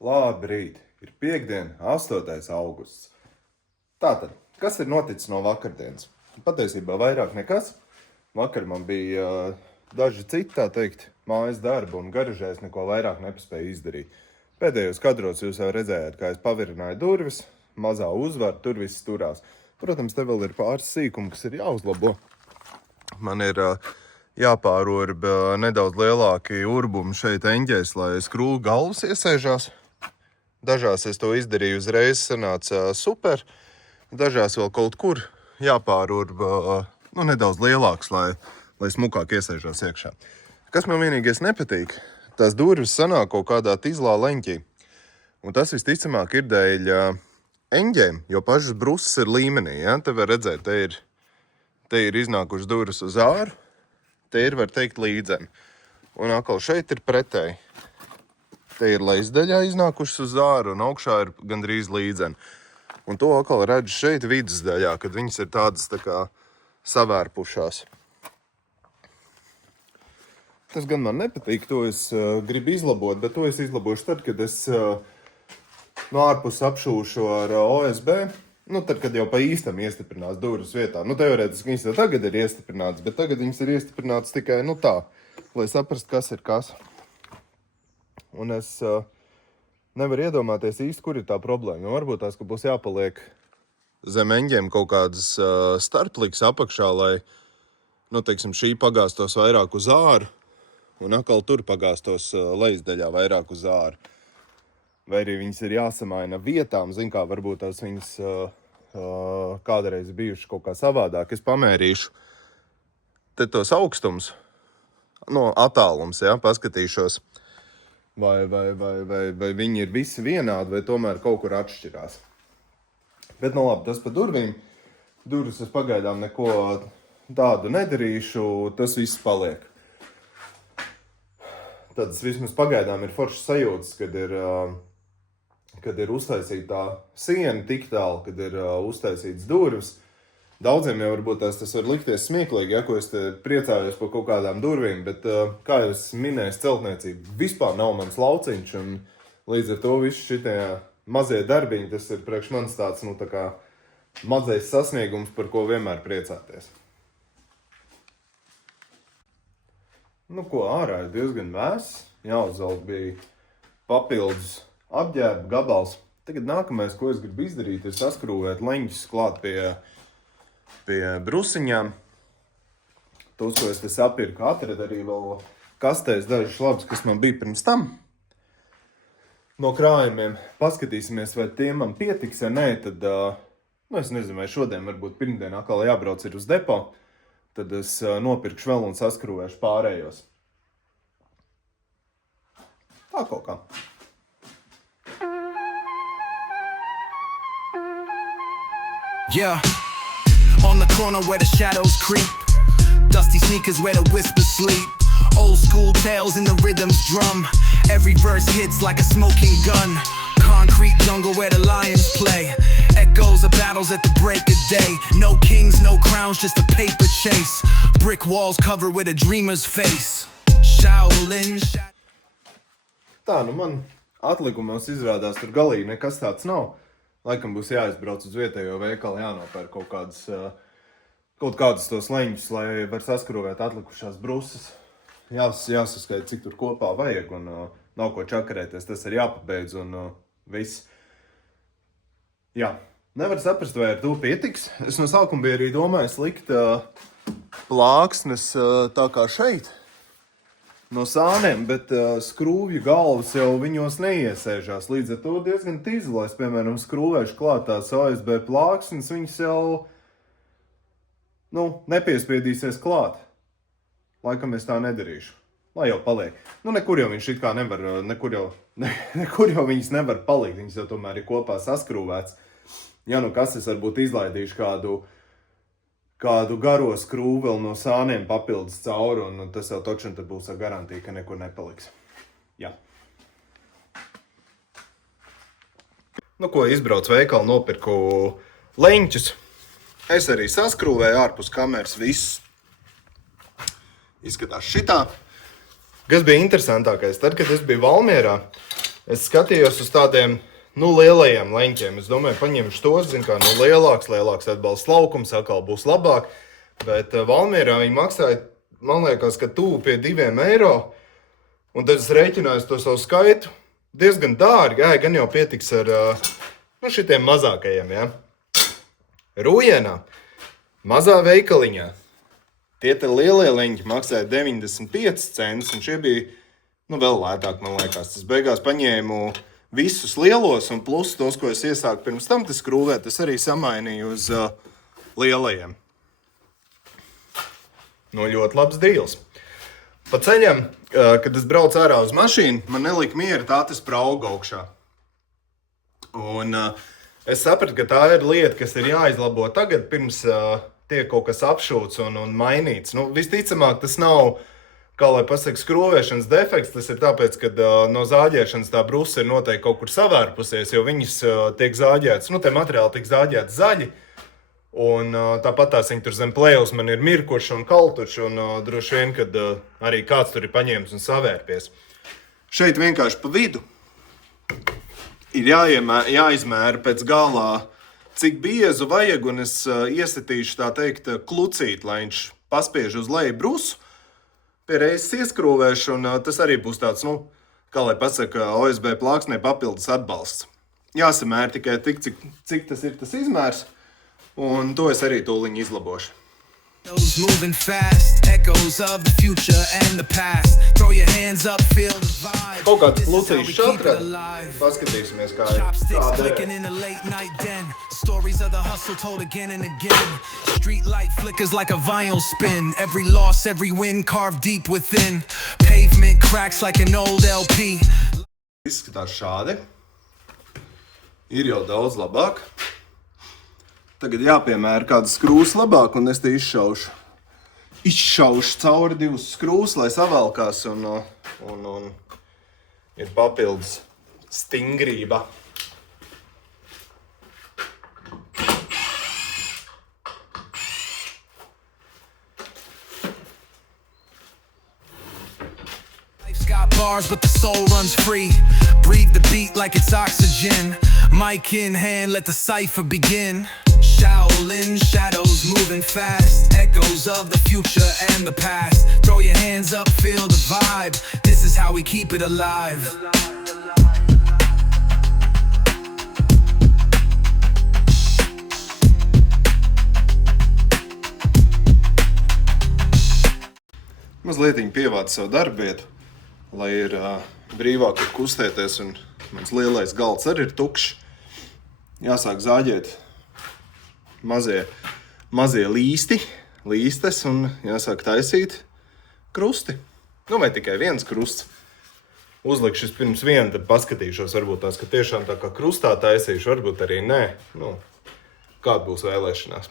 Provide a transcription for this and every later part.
Labrīt! Ir piektdiena, 8. augusts. Tātad, kas ir noticis no vakardienas? Patiesībā vairāk nekas. Vakar man bija daži citi, tā teikt, mājas darbi un garažē es neko vairāk nepaspēju izdarīt. Pēdējos kadros jūs jau redzējāt, kā es pavirināju durvis, mazā uzvara, tur viss turās. Protams, te vēl ir pāris sīkumi, kas ir jāuzlabo. Man ir jāpārurb nedaudz lielāki urbumi šeit eņģēs, lai skrūvu galvas iesēžās. Dažās es to izdarīju uzreiz, sanāca super. Dažās vēl kaut kur jāpārurba nedaudz lielāks, lai smukāk iesēžās iekšā. Kas man vienīgais nepatīk, tās durvis sanāk kaut kādā tīzlā leņķī. Un tas visticamāk ir dēļ eņģēm, jo pašas brusas ir līmenī. Ja? Te var redzēt, te ir iznākuši durvis uz āru, te ir, var teikt, līdzeni. Un atkal šeit ir pretēji. Te ir leisdaļā iznākušas uz āru un augšā ir gandrīz līdzeni. Un to atkal redzu šeit vidusdaļā, kad viņas ir tādas tā kā savērpušās. Tas gan man nepatīk, to es gribu izlabot, bet to es izlabošu tad, kad es no ārpus apšūšu ar OSB. Tad, kad jau pa īstam iestiprinās durvis vietā. Teorētiski viņas jau tagad ir iestiprinātas, bet tagad viņas ir iestiprinātas tikai tā, lai saprast, kas ir kas. Un es nevaru iedomāties īsti, kur ir tā problēma. Jo varbūt tās, ka būs jāpaliek zem eņģiem kaut kādas starpliks apakšā, lai, teiksim, šī pagāstos vairāk uz āru, un atkal tur pagāstos leisdaļā vairāk uz āru. Vai arī viņas ir jāsamaina vietām, zin kā, varbūt tās viņas kādreiz bijuši kaut kā savādāk. Es pamērīšu te tos augstums, attālums, ja, paskatīšos. Vai viņi ir visi vienādi, vai tomēr kaut kur atšķirās. Bet, labi, tas pa durvīm. Durvis es pagaidām neko tādu nedarīšu, tas viss paliek. Tad vismaz pagaidām ir foršas sajūtas, kad ir uztaisīta tā siena tik tālu, kad ir uztaisīts durvis. Daudziem jau varbūt tas var likties smieklīgi, ja, ko es te priecājos par kaut kādām durvīm, bet, kā jau es minēju, celtniecība vispār nav mans lauciņš, un līdz ar to visi šitie mazie darbiņi, tas ir priekš manis tāds, tā kā mazais sasniegums, par ko vienmēr priecāties. Ko, ārā ir diezgan vēss, jāuzvelk bija papildus apģērba gabals. Tagad nākamais, ko es gribu izdarīt, ir saskrūvēt leņķus klāt pie brusiņām. Tos, ko es te sapirku, atradu arī vēl kastēs dažas labas, kas man bija pirms tam. No krājumiem paskatīsimies, vai tie man pietiks, ja nē, tad, es nezinu, vai šodien, varbūt pirmdien atkal jābrauc ir uz depo, tad es nopirkšu vēl un saskrūvēšu pārējos. Tā kaut kā. Yeah. On the corner where the shadows creep, dusty sneakers where the whispers sleep, old school tales in the rhythm's drum, every verse hits like a smoking gun, concrete jungle where the lions play, echoes of battles at the break of day, no kings, no crowns, just a paper chase, brick walls covered with a dreamer's face, Shaolin. Tā, man atlikumos izrādās tur galīgi nekas tāds nav. Laikam būs jāizbrauc uz vietējo veikalu, jānopēr kaut kādus tos leņķus, lai var saskrūvēt atlikušās brusas. Jāsaskaita, cik tur kopā vajag, un nav ko čakarēties, tas ir jāpabeidz, un viss. Jā, nevar saprast, vai ar to pietiks. Es no sākuma biju arī domājis likt plāksnes tā kā šeit, no sāniem, bet skrūvju galvas jau viņos neiesēžās. Līdz ar to diezgan tīzli, lai es, piemēram, skrūvēšu klāt tās OSB plāksnes, viņas jau, nepiespiedīsies klāt. Laikam es tā nedarīšu. Lai jau paliek. Nekur jau viņš it kā nevar, nekur jau viņas nevar palikt, viņas jau tomēr ir kopā saskrūvēts. Ja kas es varbūt izlaidīšu kādu garo skrūvi vēl no sāniem papildus cauri, un tas jau točam tad būs ar garantiju, ka nekur nepaliks. Jā. Ko, izbrauc veikalu, nopirku leņķus. Es arī saskrūvēju ārpus kameras viss. Izskatās šitā. Kas bija interesantākais, tad, kad es biju Valmierā, Es skatījos uz tādiem, lielajiem leņķiem. Es domāju, paņemšu tos, lielāks atbalsts laukums, atkal būs labāk. Bet Valmierā viņi maksāja, man liekas, ka tuvu pie 2 eiro. Un tad es rēķināju to savu skaitu. Diezgan dārgi, gan jau pietiks ar šitiem mazākajiem, ja. Rūjienā, mazā veikaliņā, tie lielie leņķi maksāja 95 centus, un šie bija, vēl lētāk, man liekas. Es beigās paņēmu visus lielos, un plus tos, ko es iesāku pirms tam, tas skrūvēt, es arī samainīju uz lielajiem. Ļoti labs dīls. Pa ceļam, kad es braucu ārā uz mašīnu, man nelika miera tāta sprauga augšā. Un es sapratu, ka tā ir lieta, kas ir jāizlabo tagad, pirms tiek kaut kas apšūts un mainīts. Visticamāk, tas nav, kā lai pasaka, skrovēšanas defekts. Tas ir tāpēc, ka no zāģēšanas tā brusa ir noteikti kaut kur savērpusies, jo viņas tiek zāģētas, tie materiāli tiek zāģēti zaļi. Un tāpat tās viņi tur zem plējus man ir mirkuši un kaltuši, un droši vien, kad arī kāds tur ir paņēmis un savērpies. Šeit vienkārši pa vidu ir jāizmēra pēc galā, cik biezu vajag, un es iesitīšu, tā teikt, klucīt, lai viņš paspiež uz leju brusu, pie reizes ieskrūvēšu, un tas arī būs tāds, kā lai pasaka, OSB plāksnē papildus atbalsts. Jāsamēra tikai tik, cik tas ir tas izmērs. Un to es arī tūliņ izlabošu. Moving fast, echoes of the future and the past. Throw your hands up, feel the vibe. Kaut kāds lucīšs atrad. Paskatīsimies, kā Chopsticks flicking in the late night den. Stories of the hustle told again and again. Street light flickers like a vinyl spin. Every loss, every win carved deep within. Pavement cracks like an old LP. Izskatās šādi. Ir jau daudz labāk. Tagad jāpiemēra kādas skrūs labāk, un es te izšaušu cauri 2 skrūs, lai savelkās, un ir papildus stingrība. Life's got bars, but the soul runs free. Breathe the beat like it's oxygen. Mic in hand, let the cipher begin. Shaolin shadows moving fast. Echoes of the future and the past. Throw your hands up, feel the vibe. This is how we keep it alive. Mazlietiņ pievāc savu darbvietu, lai ir brīvāk kustēties, un mans lielais galds arī ir tukšs. Jāsāk zāģēt mazie līstes, un jāsāk taisīt krusti. Vai tikai viens krusts. Uzlikšu pirms vienu, tad paskatīšos, varbūt tās, ka tiešām tā kā krustā taisīšu, varbūt arī nē. Kāda būs vēlēšanās.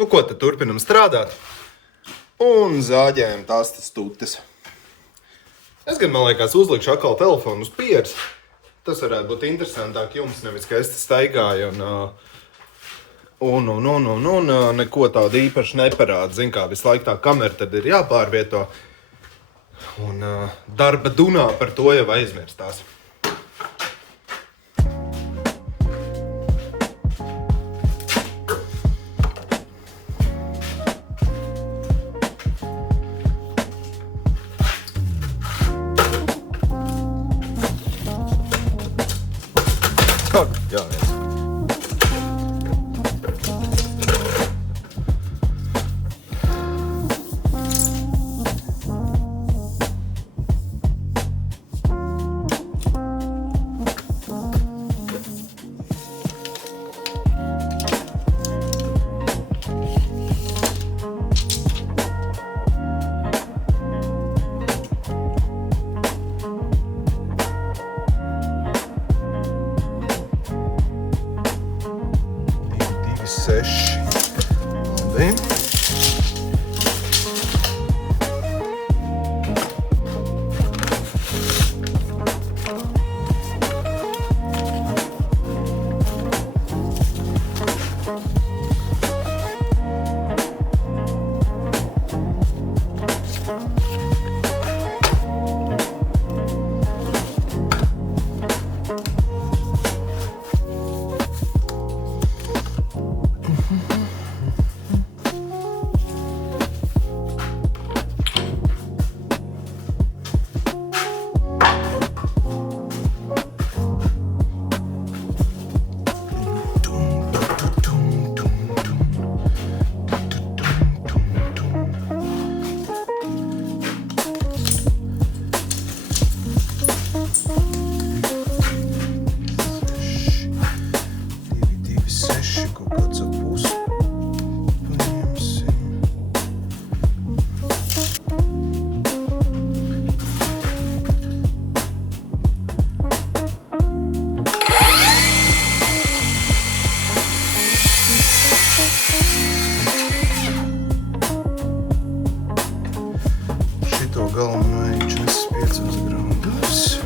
Ko tad turpinam strādāt? Un zāģējam tās stutes. Es gan, man liekas, uzlikšu atkal telefonu uz pieres. Tas varētu būt interesantāk jums, nevis, ka es te staigāju un neko tādu īpaši neparāda. Zin kā, visu laiku tā kamera tad ir jāpārvieto. Un darba dunā par to jau aizmirstās. Jā, galvenais 45 grādus.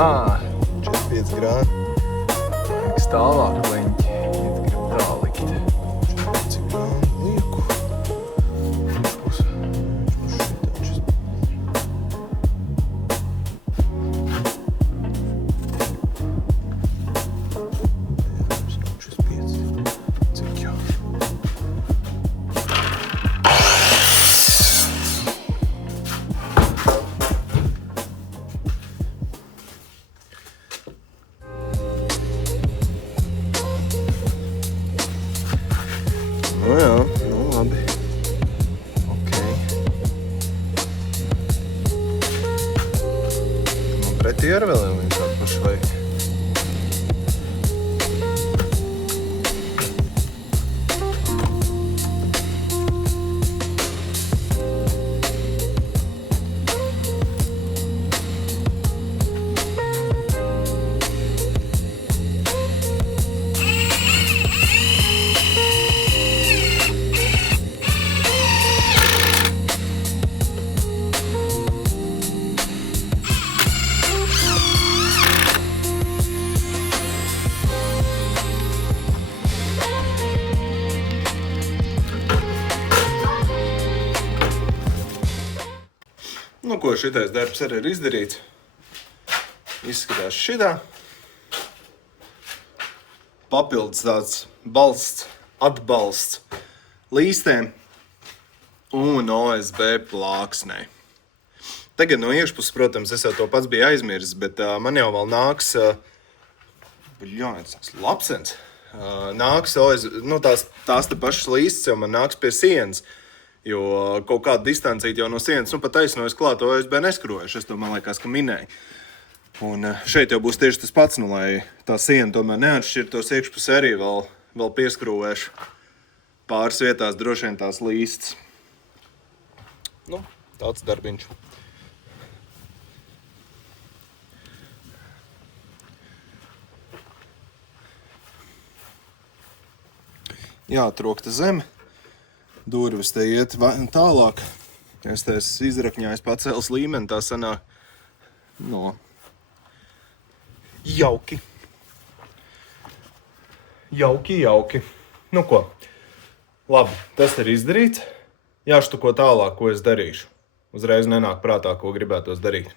Ā, 45 grādi. liekas tālāk leņķi, ja tu gribi tā likt. Cik grādi lieku? Būs šitā 45. Cik jau? Nu jā, nu labi. Okay. Man pretī ar vēl viens tādu pašu vajag. Nu, ko šitais darbs arī ir izdarīts. Izskatās šitā. Papildus tāds balsts, atbalsts līstēm un OSB plāksnei. Tagad no iekšpuses, protams, es jau to pats biju aizmirsis, bet man jau vēl nāks, tas lapsens, nāks tās te pašas līstas jau man nāks pie sienas. Jo kaut kādu distancīti jau no sienas, pat taisnojas klāt, OSB neskrojuši, es to man liekas, ka minēju. Un šeit jau būs tieši tas pats, lai tā siena tomēr neatšķirtos iekšpusē arī vēl pieskrūvēšu pāris vietās droši vien tās līstas. Nu, tāds darbiņš. Jāatrokta zeme. Durvis te iet tālāk. Es te esmu izrakņājis pacēlis līmeni, tā sanāk jauki. Jauki. Nu ko, labi, tas ir izdarīts. Jāštuko tālāk, ko es darīšu. Uzreiz nenāk prātā, ko gribētos darīt.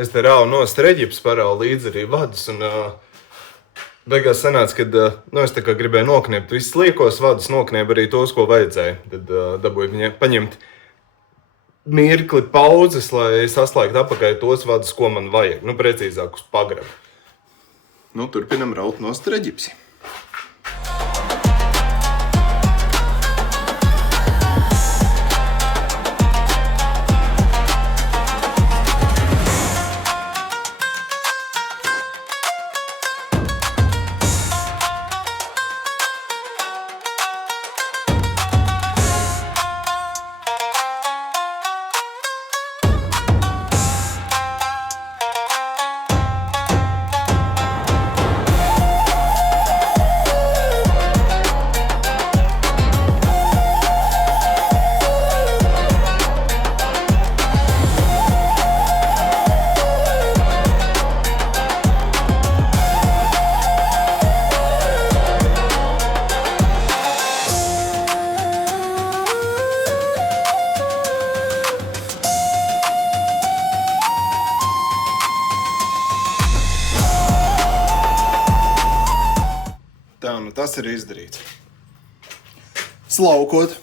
Es te rāvu nost reģips, parāvu līdzi arī vadus, un beigās sanāca, kad es tā kā gribēju nokniept visus liekos vadus, nokniepu arī tos, ko vajadzēja. Tad dabūju viņai paņemt mirkli pauzes, lai saslēgtu apakai tos vadus, ko man vajag. Nu, precīzāk uz pagrabu. Nu, turpinam raut nost reģipsi. tas ir izdarīts. Slaukot.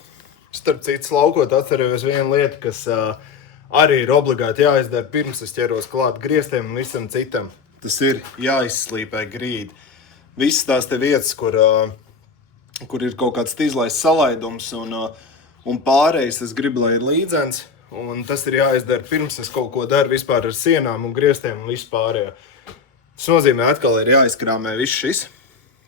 Starp citu, slaukot atceros vienu lietu, kas arī ir obligāti jāizdara pirms es ķeros klāt griestiem un visam citam. Tas ir jāizslīpē grīdi. Visas tās te vietas, kur ir kaut kāds tīzlais salaidums un pārējais, es gribu, lai ir līdzens. Un tas ir jāizdara pirms es kaut ko daru vispār ar sienām un griestiem un visu pārējo. Tas nozīmē, atkal ir jāizkrāmē viss šis,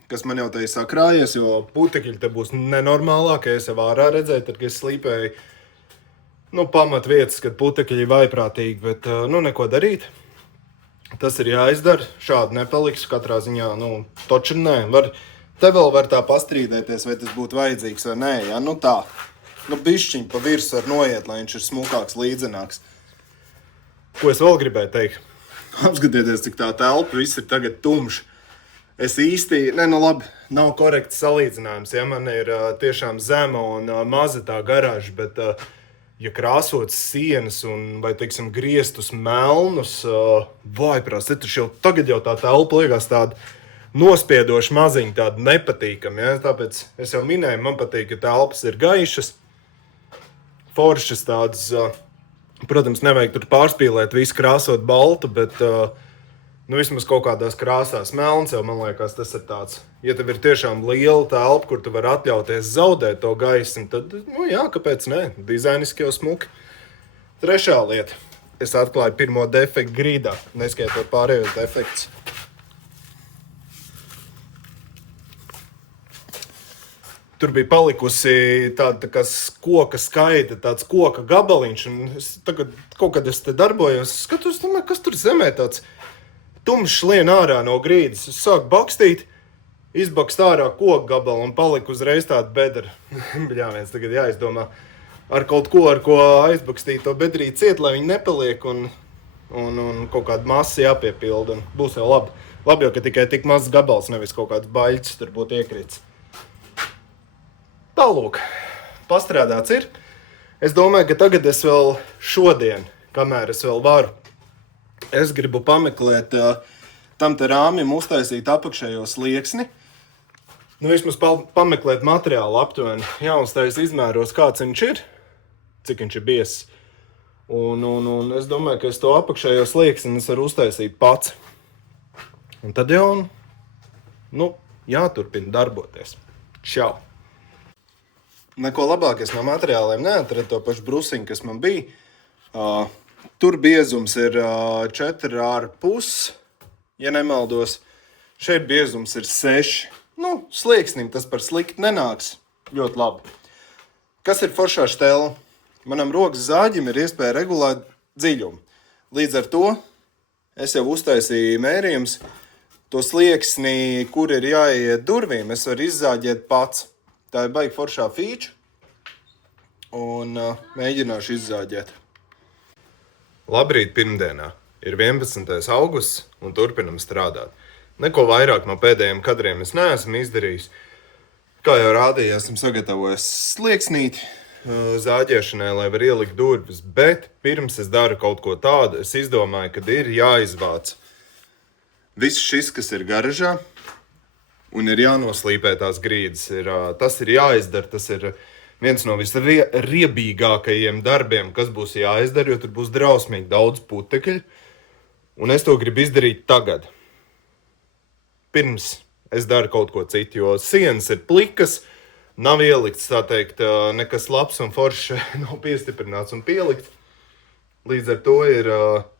kas man jau te ir sakrājies, jo putekļi te būs nenormālāk, ja es jau ārā redzēju, tad, kad es slīpēju, pamat vietas, kad putekļi ir vaiprātīgi, bet, neko darīt. Tas ir jāizdara, šādi nepaliks, katrā ziņā, toči nē. Te vēl var tā pastrīdēties, vai tas būtu vajadzīgs vai nē, ja, tā. Bišķiņ pa virsu var noiet, lai viņš ir smukāks, līdzenāks. Ko es vēl gribēju teikt? Apskatieties, cik tā telpa, viss ir tagad tumšs. Es īsti, labi, nav korekts salīdzinājums, ja man ir tiešām zema un maza tā garāža, bet, ja krāsots sienas un, vai, teiksim, griestus melnus, vaiprās, tagad jau tā telpa liekas tāda nospiedoša maziņa, tāda nepatīkama, ja? Tāpēc es jau minēju, man patīk, ka telpas ir gaišas, foršas tādas, protams, nevajag tur pārspīlēt, visu krāsot baltu, bet, vismaz kaut kādās krāsās melns jau, man liekas, tas ir tāds, ja tev ir tiešām liela telpa, kur tu vari atļauties zaudēt to gaismu, tad, jā, kāpēc ne, dizainiski jau smuki. Trešā lieta, es atklāju pirmo defektu grīdā, neskaitot pārējos defektus. Tur bija palikusi tāda kā koka skaita, tāds koka gabaliņš, un tagad, kaut kad es te darbojos, skatos, domāju, kas tur zemē tāds tumšs lien ārā no grīdas. Es sāku bakstīt, izbakst ārā koka gabalu un paliku uzreiz tāda bedra. Bļāviens, tagad jāizdomā ar kaut ko, ar ko aizbakstīt to bedrī ciet, lai viņi nepaliek un kaut kāda masa jāpiepilda. Un būs jau labi. Labi jau, ka tikai tik mazs gabals, nevis kaut kāds baļķis tur būtu iekrits. Tālūk, pastrādāts ir. Es domāju, ka tagad es vēl šodien, kamēr es vēl varu, es gribu pameklēt tam te rāmim uztaisīt apakšējo slieksni. Vismaz pameklēt materiālu aptuveni. Jāuztais izmēros, kāds viņš ir, cik viņš ir biezs. Un es domāju, ka es to apakšējo slieksni varu uztaisīt pats. Un tad jau, jāturpina darboties. Čau! Neko labākais no materiāliem neatradu to pašu brusiņu, kas man bija. Tur biezums ir 4,5, ja nemaldos. Šeit biezums ir 6. Slieksnim tas par slikti nenāks. Ļoti labi. Kas ir foršā štela? Manam rokas zāģim ir iespēja regulēt dziļumu. Līdz ar to es jau uztaisīju mērījums. To slieksni, kur ir jāiet durvīm, es varu izzāģēt pats. Tā ir baigi foršā feature, un mēģināšu izzāģēt. Labrīt pirmdienā. Ir 11. augusts, un turpinam strādāt. Neko vairāk no pēdējiem kadriem es neesmu izdarījis. Kā jau rādīju, esmu sagatavojis slieksnīti zāģēšanai, lai var ielikt durvis, bet pirms es daru kaut ko tādu, es izdomāju, ka ir jāizvāc viss šis, kas ir garažā, un ir jānoslīpē tās grīdas. Tas ir jāizdara, tas ir viens no visriebīgākajiem darbiem, kas būs jāizdara, jo tur būs drausmīgi daudz putekļu, un es to gribu izdarīt tagad. Pirms es daru kaut ko citu, jo sienas ir plikas, nav ielikts, tā teikt, nekas labs un foršs nav piestiprināts un pielikts. Līdz ar to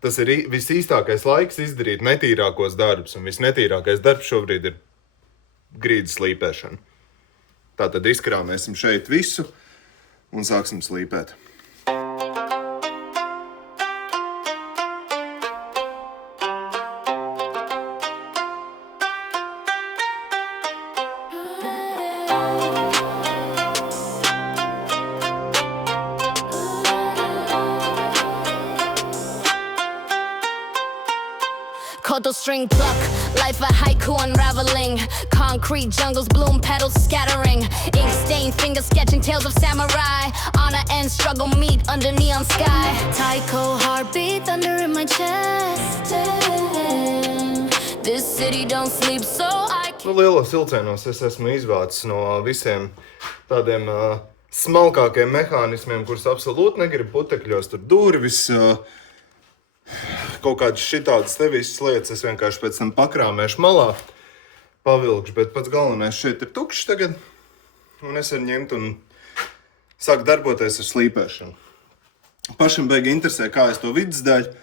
tas ir visīstākais laiks izdarīt netīrākos darbus, un visnetīrākais darbs šobrīd ir grīdas slīpēšana. Tātad izkrāmēsim šeit visu un sāksim slīpēt. Koto string pluck, life a haiku unraveling. Concrete jungles, bloom petals scattering. Ink stained fingers sketching tales of samurai. Honor and struggle meet under neon sky. Taiko heartbeat thunder in my chest. This city don't sleep, so I Nu, lielos vilcienos es esmu izvācis no visiem tādiem smalkākiem mehānismiem, kurus absolūti negribu putekļos. Tur durvis, kaut kādas šitādas te visas lietas es vienkārši pēc tam pakrāmēšu malā, pavilkšu, bet pats galvenais šeit ir tukšs tagad, un es varu ņemt un sākt darboties ar slīpēšanu. Pašam beigi interesē, kā es to vidus daļu,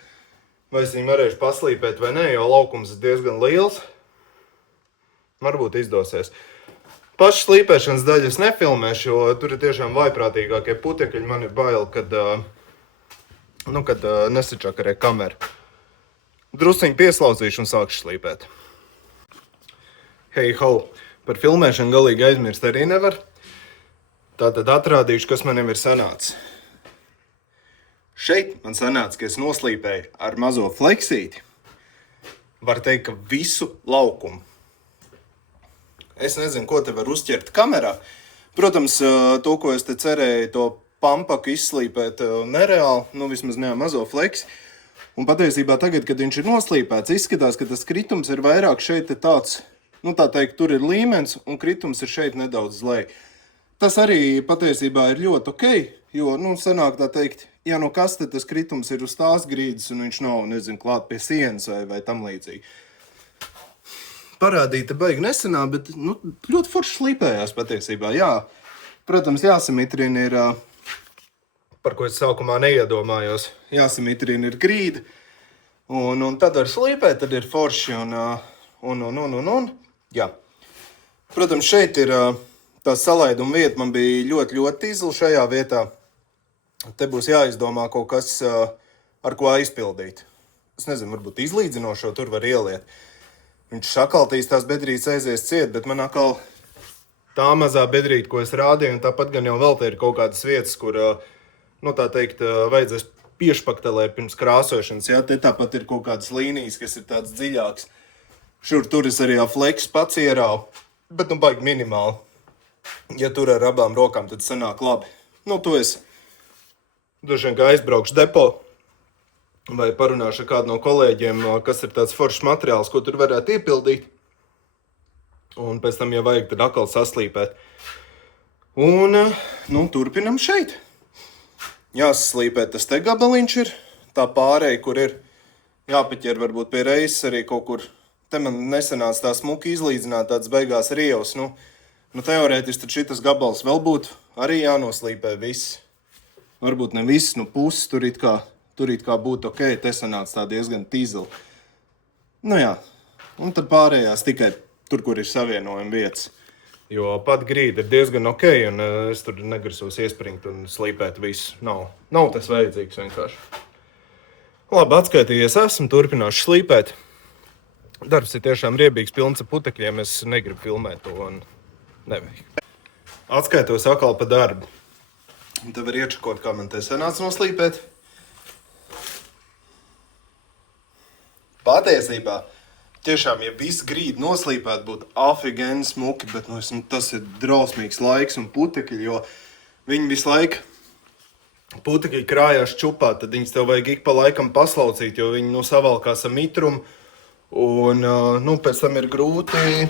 vai es viņu varēšu paslīpēt vai nē, jo laukums ir diezgan liels. Varbūt izdosies. Pašu slīpēšanas daļu es nefilmēšu, jo tur ir tiešām vaiprātīgākie putekļi. Man ir bail, kad nesačakarē kameru. Drusciņu pieslaucīšu un sākšu slīpēt. Hei, ho! Par filmēšanu galīgi aizmirst arī nevar. Tātad atrādīšu, kas man jau ir sanācis. Šeit man sanāca, ka es noslīpēju ar mazo fleksīti. Var teikt, ka visu laukumu. Es nezinu, ko te var uzķert kamerā. Protams, to, ko es te cerēju, to pampaku izslīpēt nereāli, nu vismaz ne mazo fleksi. Un patiesībā tagad, kad viņš ir noslīpēts, izskatās, ka tas kritums ir vairāk šeit tāds, nu tā teikt, tur ir līmenis un kritums ir šeit nedaudz zlēji. Tas arī patiesībā ir ļoti ok, jo, nu, sanāk tā teikt, ja no kas te tas kritums ir uz tās grīdas un viņš nav, nezinu, klāt pie sienas vai tam līdzīgi. Parādīta baigi nesenā, bet nu, ļoti forši slīpējās patiesībā. Jā, protams, jāsamitrina ir, par ko es sākumā neiedomājos, jāsamitrina ir grīda, un tad var slīpēt, tad ir forši un. Jā. Protams, šeit ir tā salaiduma vieta, man bija ļoti izla šajā vietā. Te būs jāizdomā kaut kas, ar ko aizpildīt. Es nezinu, varbūt izlīdzinošo tur var ieliet. Viņš sakaltīs tās bedrītes aizies ciet, bet man atkal tā mazā bedrīte, ko es rādīju, un tāpat gan jau vēl te ir kaut kādas vietas, kur, nu tā teikt, vajadzēs piešpaktelēt pirms krāsošanas. Jā, te tāpat ir kaut kādas līnijas, kas ir tāds dziļāks. Šur tur es arī fleks pats ierāvu, bet nu baigi minimāli. Ja tur ar abām rokām, tad sanāk labi. Nu, to es droši vien kā aizbraukšu depo. Vai parunāšu ar kādu no kolēģiem, kas ir tāds foršs materiāls, ko tur varētu iepildīt. Un pēc tam, ja vajag, tad atkal saslīpēt. Un, nu, turpinam šeit. Jāsaslīpē tas te gabaliņš ir. Tā pārēja, kur ir jāpaķer varbūt pie reizes arī kaut kur. Te man nesanāca tā smuki izlīdzināt tāds beigās rievs. Nu, teorētiski tad šitas gabals vēl būtu arī jānoslīpē viss. Varbūt ne viss, nu puses tur it kā būtu ok, te sanāca tā diezgan tīzli. Nu jā, un tad pārējās tikai tur, kur ir savienojuma vietas. Jo pat grīda ir diezgan ok, un es tur negrasos iespringt un slīpēt visu. Nav tas vajadzīgs vienkārši. Labi, atskaitījies esmu, turpināšu slīpēt. Darbs ir tiešām riebīgs, pilns ar putekļiem, es negribu filmēt to un nevajag. Atskaitos atkal pa darbu. Un te var iečakot, kā man te sanāca noslīpēt. Patiesībā, tiešām, ja viss grīda noslīpēt, būtu afigēni smuki, bet nu, tas ir drausmīgs laiks un putekļi, jo viņi visu laiku putekļi krājās čupā, tad viņas tev vajag ik pa laikam paslaucīt, jo viņi savalkās ar mitrumu, un pēc tam ir grūti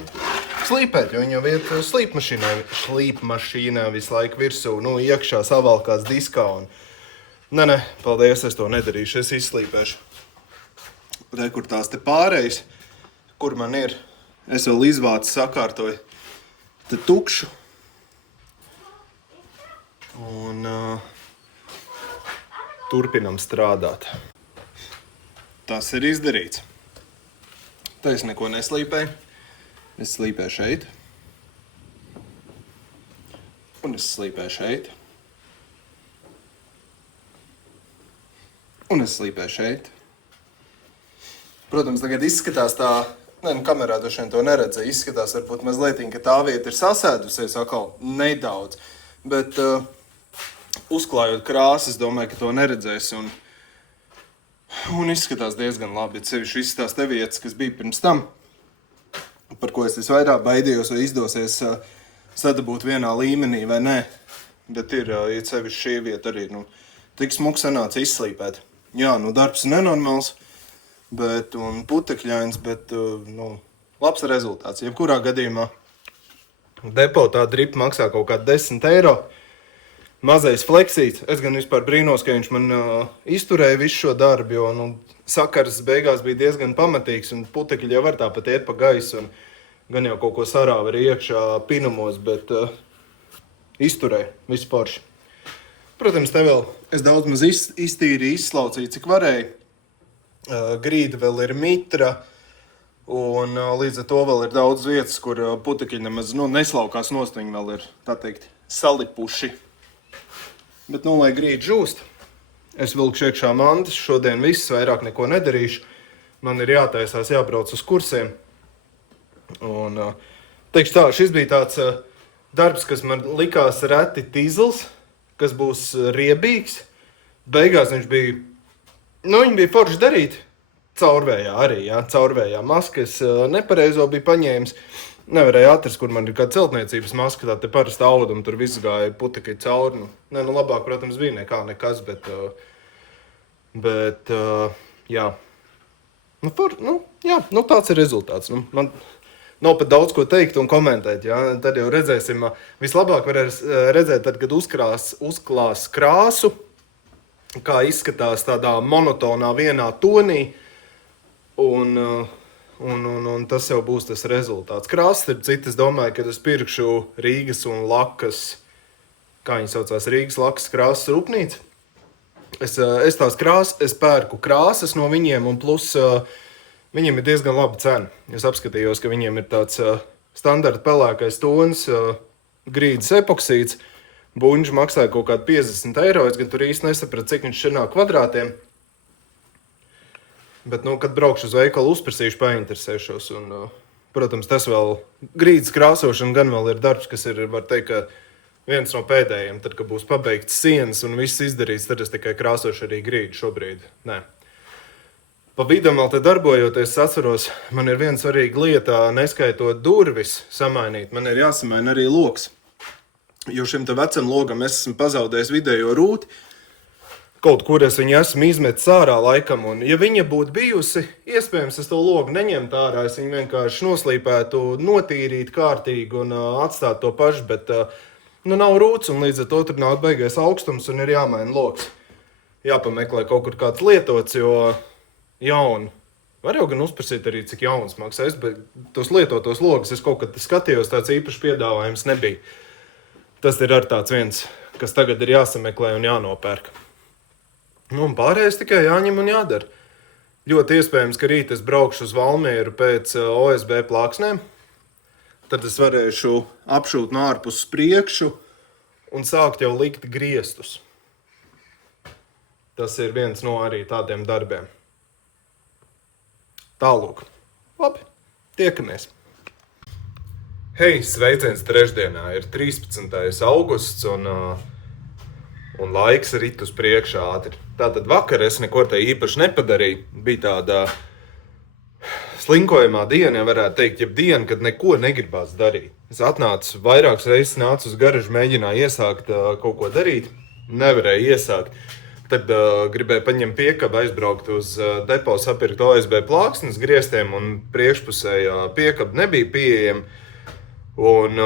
slīpēt, jo viņi jau iet slīpmašīnā visu laiku virsū, iekšā savalkās diskā, un nē, paldies, es to nedarīšu, es izslīpēšu. Te, kur tās te pārējas, kur man ir, es vēl izvācu, sakārtoju, te tukšu. Un turpinam strādāt. Tas ir izdarīts. Te es neko neslīpēju. Es slīpēju šeit. Un es slīpēju šeit. Un es slīpēju šeit. Protams, tagad izskatās tā, kamerā droši vien to neredzēja, izskatās varbūt mazliet, ka tā vieta ir sasēdusies atkal nedaudz, bet uzklājot krāsu, es domāju, ka to neredzēs un izskatās diezgan labi, bet sevišķi visas tās te vietas, kas bija pirms tam, par ko es visvairāk baidījos, vai izdosies sadabūt vienā līmenī vai nē, bet ir sevišķi šī vieta arī, tik smuki sanāca izslīpēt. Jā, darbs ir nenormāls. Un putekļains, bet, labs rezultāts. Jebkurā gadījumā depo tā dripa maksā kaut kā 10 eiro. Mazais fleksīts. Es gan vispār brīnos, ka viņš man izturēja visu šo darbu, jo sakars beigās bija diezgan pamatīgs, un putekļi jau var tāpat iet pa gaisu, un gan jau kaut ko sarāva arī iekšā pinumos, bet izturēja visu porši. Protams, te vēl es daudz maz iztīrīju, izslaucīju, cik varēju. Grīda vēl ir mitra, un līdz ar to vēl ir daudz vietas, kur putekļi nemaz neslaukās nost, viņi vēl ir, tā teikt, salipuši. Bet, lai grīda žūst, es vilkšu iekšā mantas, šodien viss, vairāk neko nedarīšu. Man ir jātaisās, jābrauc uz kursiem. Un, teikšu tā, šis bija tāds darbs, kas man likās reti tizls, kas būs riebīgs. Beigās viņš bija, viņi bija forši darīt. Caurvējā arī, jā, caurvējā maska, es nepareizo biju paņēmis. Nevarēju atrast, kur man ir kāda celtniecības maska, tā te parasta auduma, tur viss gāja putekļi cauri. Labāk, protams, bija nekas, bet jā. Tāds ir rezultāts. Man nav pat daudz ko teikt un komentēt, jā. Tad jau redzēsim. Vislabāk var redzēt, tad, kad uzklās krāsu, kā izskatās tādā monotonā vienā tonī, un tas jau būs tas rezultāts. Krāsas, starp citu, es domāju, kad es pirkšu Rīgas un Lakas, kā viņi saucās, Rīgas Lakas krāsas rūpnīca. Es tās krāsas, es pērku krāsas no viņiem, un plus viņiem ir diezgan laba cena. Es apskatījos, ka viņiem ir tāds standarta pelēkais tons, grīdas epoksīds, buņģi maksāja kaut kādu 50 eiro, es gan tur īsti nesapratu, cik viņš šķirnā kvadrātiem. Bet, kad braukšu uz veikalu, uzprasīšu, painteresēšos. Un, protams, tas vēl grīdas krāsošana gan vēl ir darbs, kas ir, var teikt, ka viens no pēdējiem. Tad, kad būs pabeigts sienas un viss izdarīts, tad es tikai krāsošu arī grīdu šobrīd. Nē. Pa vidam vēl te darbojoties, es atceros, man ir viena svarīga lieta, neskaitot durvis samainīt. Man ir jāsamaina arī loks. Jo šim te vecam logam es esmu pazaudējis vidējo rūti. Kaut kur es viņu esmu izmetis ārā laikam, un ja viņa būtu bijusi, iespējams, es to logu neņemtu ārā, es viņu vienkārši noslīpētu, notīrīt kārtīgi un atstāt to pašu, bet nav rūts, un līdz ar to tur nāk beigais augstums un ir jāmaina loks. Jāpameklē kaut kur kāds lietots, jo jauni. Var jau gan uzprasīt arī, cik jauns maksā, bet tos lietotos logus es kaut kad skatījos, tāds īpašs piedāvājums nebija. Tas ir arī tāds viens, kas tagad ir jāsameklē un jānopērk. Un pārējais tikai jāņem un jādara. Ļoti iespējams, ka rīt es braukšu uz Valmieru pēc OSB plāksnēm. Tad es varēšu apšūt no ārpus priekšu un sākt jau likt griestus. Tas ir viens no arī tādiem darbiem. Tālūk. Labi, tiekamies. Hei, sveiciens trešdienā. Ir 13. augusts un laiks rit uz priekšu ātri. Tātad vakar es neko te īpaši nepadarīju. Bija tāda slinkojamā diena, ja varētu teikt, jeb diena, kad neko negribās darīt. Es atnācu, vairākas reizes nācu uz garažu, mēģināju iesākt kaut ko darīt. Nevarēju iesākt. Tad gribēju paņemt piekabu, aizbraukt uz depo, sapirkt OSB plāksnes griestiem, un priekšpusējā piekaba nebija pieejama. Un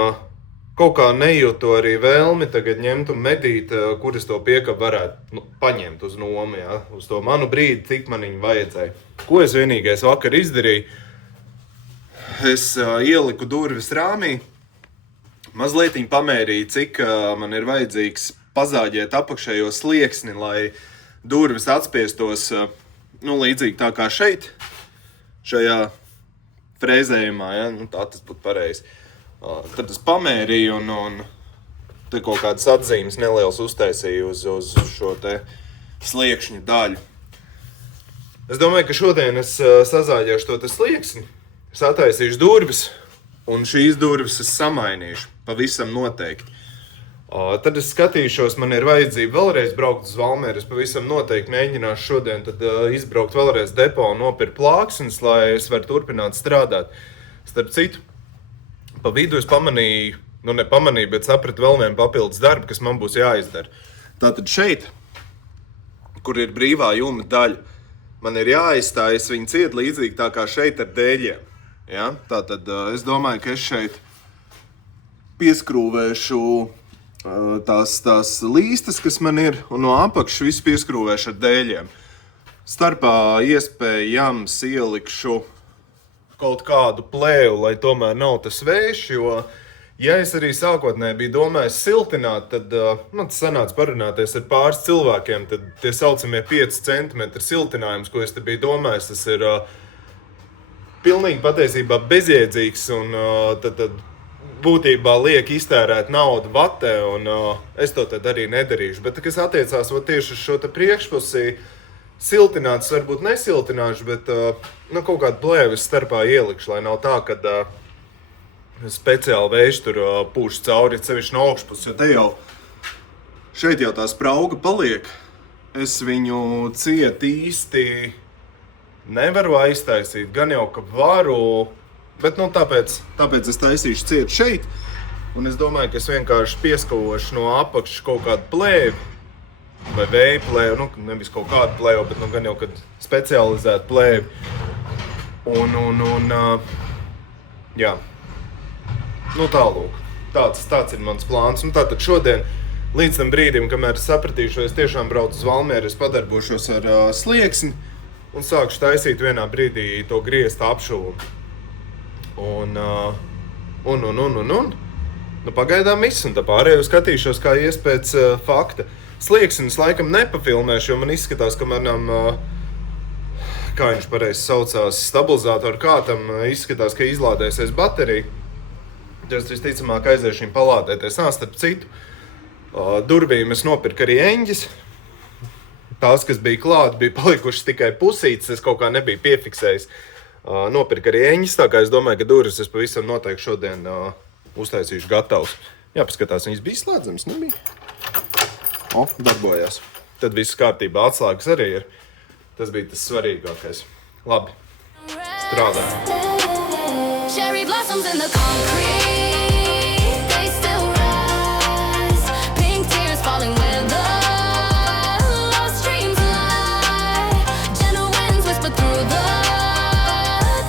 kaut kā nejūtu arī vēlmi tagad ņemt un medīt, kur es to piekabu varētu paņemt uz nomu, ja? Uz to manu brīdi, cik man viņu vajadzēja. Ko es vienīgais vakar izdarīju? Es ieliku durvis rāmī, mazliet pamērīju, cik man ir vajadzīgs pazāģēt apakšējo slieksni, lai durvis atspiestos līdzīgi tā kā šeit, šajā frēzējumā, ja? Tā tas būtu pareizi. Tad es pamērīju un te kaut kādas atzīmes nelielas uztaisīju uz šo te sliekšņu daļu. Es domāju, ka šodien es sazāģēšu to te slieksni, es attaisīšu durvis un šīs durvis es samainīšu, pavisam noteikti. Tad es skatīšos, man ir vajadzība vēlreiz braukt uz Valmieru, es pavisam noteikti mēģināšu šodien tad izbraukt vēlreiz depo un nopirkt plāksnes, lai es varu turpināt strādāt. Starp citu, pa vidu es pamanīju, nepamanīju, bet sapratu vēl vienu papildus darbu, kas man būs jāizdara. Tātad šeit, kur ir brīvā jumta daļa, man ir jāizstājas viņa ciet līdzīgi tā kā šeit ar dēļiem. Ja? Tātad es domāju, ka es šeit pieskrūvēšu tās līstas, kas man ir, un no apakšas visu pieskrūvēšu ar dēļiem. Starpā iespējams ielikšu kaut kādu plēvu, lai tomēr nav tas vējš, jo, ja es arī sākotnēji biju domājis siltināt, tad man tas sanāca parunāties ar pāris cilvēkiem, tad tie saucamie 5 cm siltinājums, ko es te biju domājis, tas ir pilnīgi patiesībā bezjēdzīgs un tad būtībā liek iztērēt naudu vatē, un es to tad arī nedarīšu. Bet, kas attiecās tieši uz šo te priekšpusī, siltināts varbūt nesiltināšu, bet kaut kādu plēvis starpā ielikšu, lai nav tā, kad speciāli vējš tur pūš cauri, sevišķi no augšpuses, jo te jau šeit jau tā sprauga paliek. Es viņu ciet īsti nevaru aiztaisīt, gan jau, ka varu, bet tāpēc es taisīšu ciet šeit, un es domāju, ka es vienkārši pieskavošu no apakšas kaut kādu plēvi, vai vēja plēvi, nevis kaut kādu plēvi, bet gan jau, kad specializētu plēvi. Jā. Tālūk. Tāds ir mans plāns. Tātad šodien, līdz tam brīdim, kamēr es sapratīšu, es tiešām braucu uz Valmieru, es padarbošos ar slieksni un sākšu taisīt vienā brīdī to griezta apšuvu. Pagaidām viss, un tā pārējo skatīšos, kā ies pēc fakta. Slieksnis laikam nepafilmēšu, jo man izskatās, ka manam, kā viņš pareizi saucās, stabilizātoru kātam izskatās, ka izlādēsies baterija. Es visticamāk aiziešu viņu palādēties. Starp citu, durvīm es nopirku arī eņģis. Tās, kas bija klāt, bija palikušas tikai pusītes, es kaut kā nebiju piefiksējis. Nopirku arī eņģis, tā kā es domāju, ka durvis es pavisam noteikti šodien uztaisīšu gatavs. Jāpaskatās, viņas bija slēdzamas, nebija? Darbojās. Tad viss kārtībā, atslēgas arī ir. Tas bija tas svarīgākais. Labi, strādā. Cherry blossoms in the concrete, they still rise. Pink tears falling where the lost dreams lie. Gentle winds whisper through the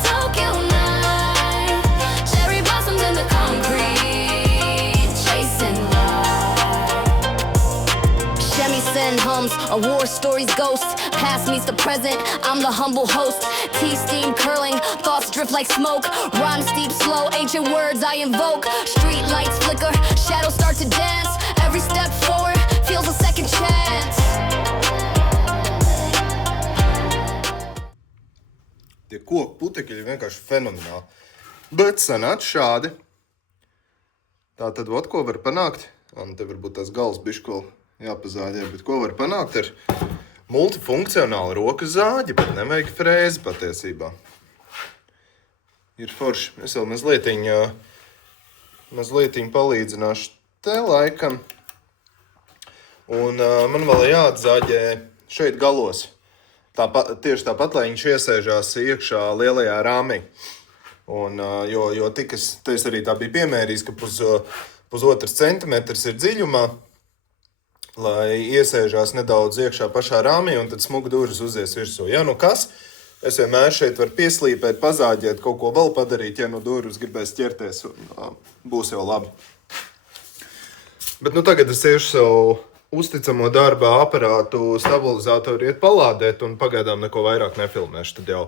Tokyo night. Cherry blossoms in the concrete, chasing light. Shamisen hums, a war story's ghost. Past meets the present, I'm the humble host. Tea steam curling, thoughts drift like smoke. Rhyme steep, slow, ancient words I invoke. Street lights flicker, shadows start to dance. Every step forward feels a second chance. Tie koku putekļi ir vienkārši fenomenāli. Bet sanāca šādi. Tā tad, ko var panākt? Te varbūt tās gals bišķi jāpazāģē, bet ko var panākt ar multifunkcionāli rokas zāģi, bet nevajag frēzi patiesībā. Ir forši. Es vēl mazlietiņ palīdzināšu te laikam. Un man vēl jāatzāģē šeit galos. Tieši tāpat, lai viņš iesēžās iekšā lielajā rāmī. Un, jo te es arī tā bija piemērījis, ka pusotrs centimetrs ir dziļumā, lai iesēžās nedaudz iekšā pašā rāmī, un tad smuga durvis uzies virsū. Ja kas? Es vienmēr šeit varu pieslīpēt, pazāģēt, kaut ko vēl padarīt, ja durvis gribēs ķerties, un būs jau labi. Bet tagad es iešu savu uzticamo darbā aparātu stabilizātoru iet palādēt, un pagaidām neko vairāk nefilmēšu, tad jau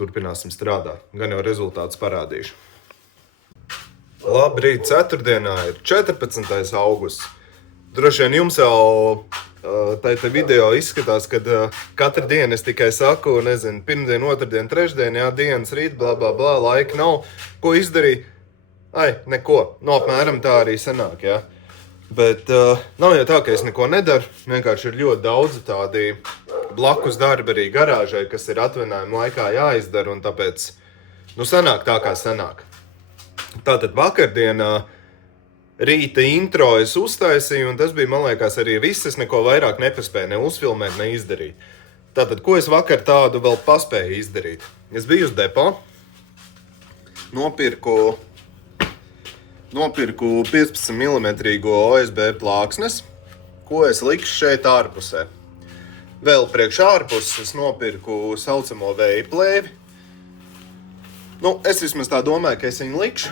turpināsim strādāt. Gan jau rezultātus parādīšu. Labrīt, ceturtdienā ir 14. augusts. Droši vien jums jau tā video izskatās, kad katru dienu es tikai saku, nezinu, pirmdien, otrdien, trešdien, dienas, rīt, blā, laika nav, ko izdarīt. Neko. Apmēram tā arī sanāk, jā. Bet nav jau tā, ka es neko nedaru. Vienkārši ir ļoti daudz tādi blakus darbi arī garāžai, kas ir atvaļinājuma laikā jāizdara, un tāpēc, sanāk tā, kā sanāk. Tātad vakardienā rīta intro es uztaisīju, un tas bija, man liekas, arī viss. Es neko vairāk nepaspēju ne uzfilmēt, ne izdarīt. Tātad, ko es vakar tādu vēl paspēju izdarīt? Es biju uz depo, nopirku 15 mm OSB plāksnes, ko es likšu šeit ārpusē. Vēl priekš ārpuses es nopirku saucamo vēja plēvi. Nu, es vismaz tā domāju, ka es viņu likšu.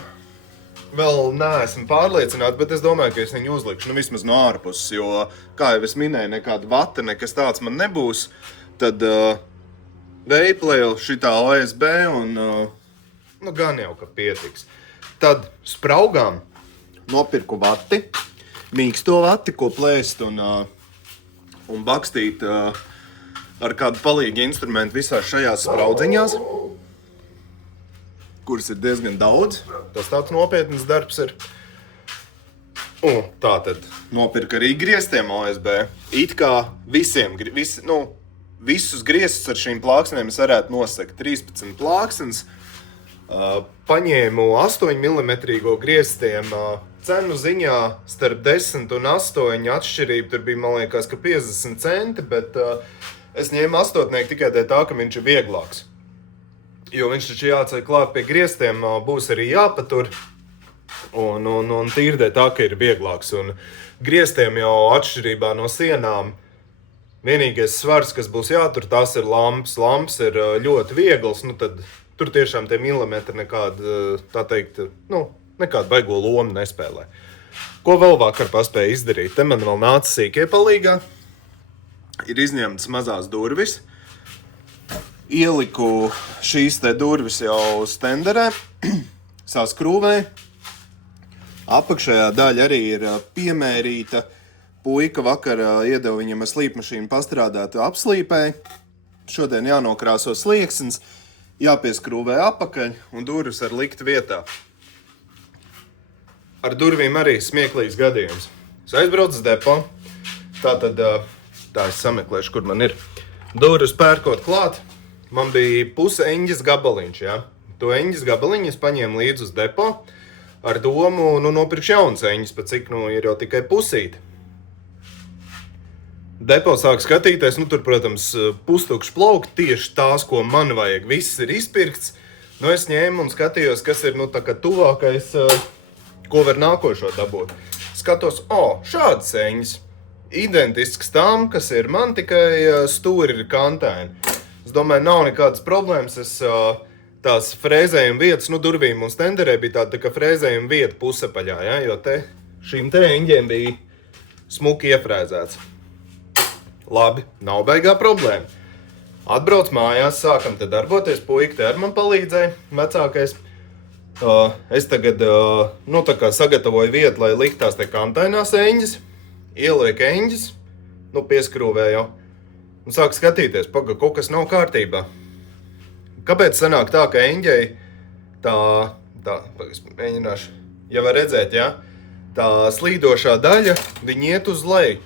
Vēl neesmu pārliecināts, bet es domāju, ka es viņu uzlikšu, nu vismaz no ārpuses, jo, kā jau es minēju, nekāda vata, nekas tāds man nebūs. Tad veiplēl šitā OSB un, nu, gan jau, ka pietiks. Tad spraugām nopirku vati, mīksto vati, ko plēst un bakstīt ar kādu palīgu instrumentu visās šajās spraudziņās, kuras ir diezgan daudz. Tas tāds nopietns darbs ir. Un tā tad nopirka arī griestiem OSB. It kā visus griestus ar šīm plāksnēm es varētu nosegt. 13 plāksnes. Paņēmu 8 mm griestiem. Cenu ziņā starp 10 un 8 atšķirība. Tur bija, man liekas, ka 50 centi, bet es ņēmu 8 tikai tā, ka viņš ir vieglāks. Jo viņš taču jāceļ klāt pie griestiem, būs arī jāpatur. Un tīrdē tā, ka ir vieglāks. Un griestiem jau atšķirībā no sienām vienīgais svars, kas būs jātur, tās ir lampas. Lampas ir ļoti viegls, nu tad tur tiešām tie milimetri nekāda, tā teikt, nu, nekāda baigo lomu nespēlē. Ko vēl vakar paspēju izdarīt? Te man vēl nāca sīkie palīgā. Ir izņemtas mazās durvis. Ieliku šīs te durvis jau stenderē, saskrūvē. Apakšējā daļa arī ir piemērīta. Puika vakar iedeva viņam ar slīpmašīnu pastrādātu apslīpē. Šodien jānokrāso slieksnis, jāpieskrūvē apakaļ un durvis var likt vietā. Ar durvīm arī smieklīgs gadījums. Es aizbraucu uz depo, tātad tā es sameklēšu, kur man ir. Durvis pērkot klāt. Man bija puse eņģes gabaliņš, ja? To eņģes gabaliņu es paņēmu līdz uz depo ar domu, nu, nopirkšu jaunas eņģes, pat cik, nu, ir jau tikai pusīti. Depo sāk skatīties, nu, tur, protams, pustukšs plaukti, tieši tās, ko man vajag, viss ir izpirkts. Nu, es ņēmu un skatījos, kas ir, nu, tā kā tuvākais, ko var nākošo dabūt. Skatos, šādas eņģes, identisks tām, kas ir man, tikai stūri ir kantaini. Es domāju, nav nekādas problēmas, es tās frēzējuma vietas, nu, durvīm un stenderē bija tā kā frēzējuma vieta pusepaļā, ja, jo šīm te eņģiem bija smuki iefrēzēts. Labi, nav baigā problēma. Atbrauc mājās, sākam te darboties, puika te ar man palīdzēja, vecākais. Es tagad, nu, tā kā sagatavoju vietu, lai liktās te kantainās eņģes, ieliek eņģes, nu, pieskrūvēju. Un sāk skatīties, kaut kas nav kārtībā. Kāpēc sanāk tā, ka eņģei es mēģināšu, ja var redzēt, ja? Tā slīdošā daļa, viņi iet uz leju.